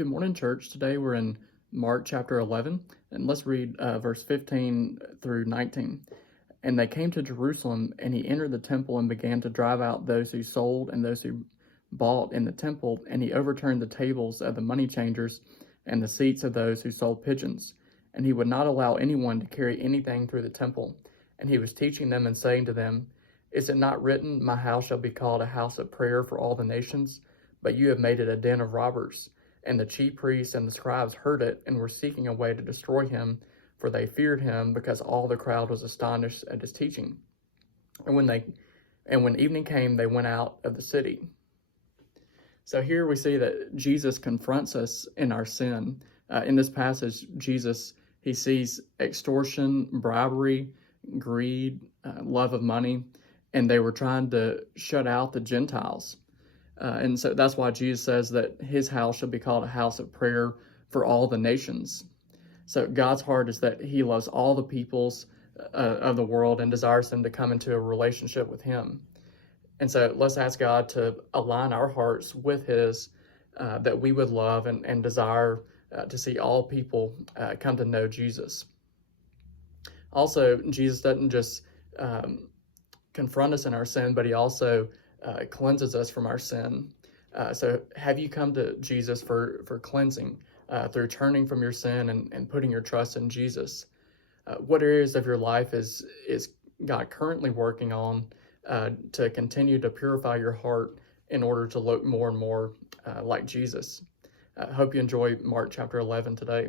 Good morning, church. Today we're in Mark chapter 11, and let's read verse 15 through 19. And they came to Jerusalem, and he entered the temple and began to drive out those who sold and those who bought in the temple, and he overturned the tables of the money changers and the seats of those who sold pigeons. And he would not allow anyone to carry anything through the temple. And he was teaching them and saying to them, Is it not written, My house shall be called a house of prayer for all the nations? But you have made it a den of robbers. And the chief priests and the scribes heard it and were seeking a way to destroy him, for they feared him, because all the crowd was astonished at his teaching. And when evening came, they went out of the city. So here we see that Jesus confronts us in our sin. In this passage, Jesus, he sees extortion, bribery, greed, love of money, and they were trying to shut out the Gentiles. And so that's why Jesus says that his house shall be called a house of prayer for all the nations. So God's heart is that he loves all the peoples of the world and desires them to come into a relationship with him. And so let's ask God to align our hearts with his, that we would love and desire to see all people come to know Jesus. Also, Jesus doesn't just confront us in our sin, but he also cleanses us from our sin. So have you come to Jesus for cleansing through turning from your sin and putting your trust in Jesus? What areas of your life is God currently working on to continue to purify your heart in order to look more and more like Jesus? I hope you enjoy Mark chapter 11 today.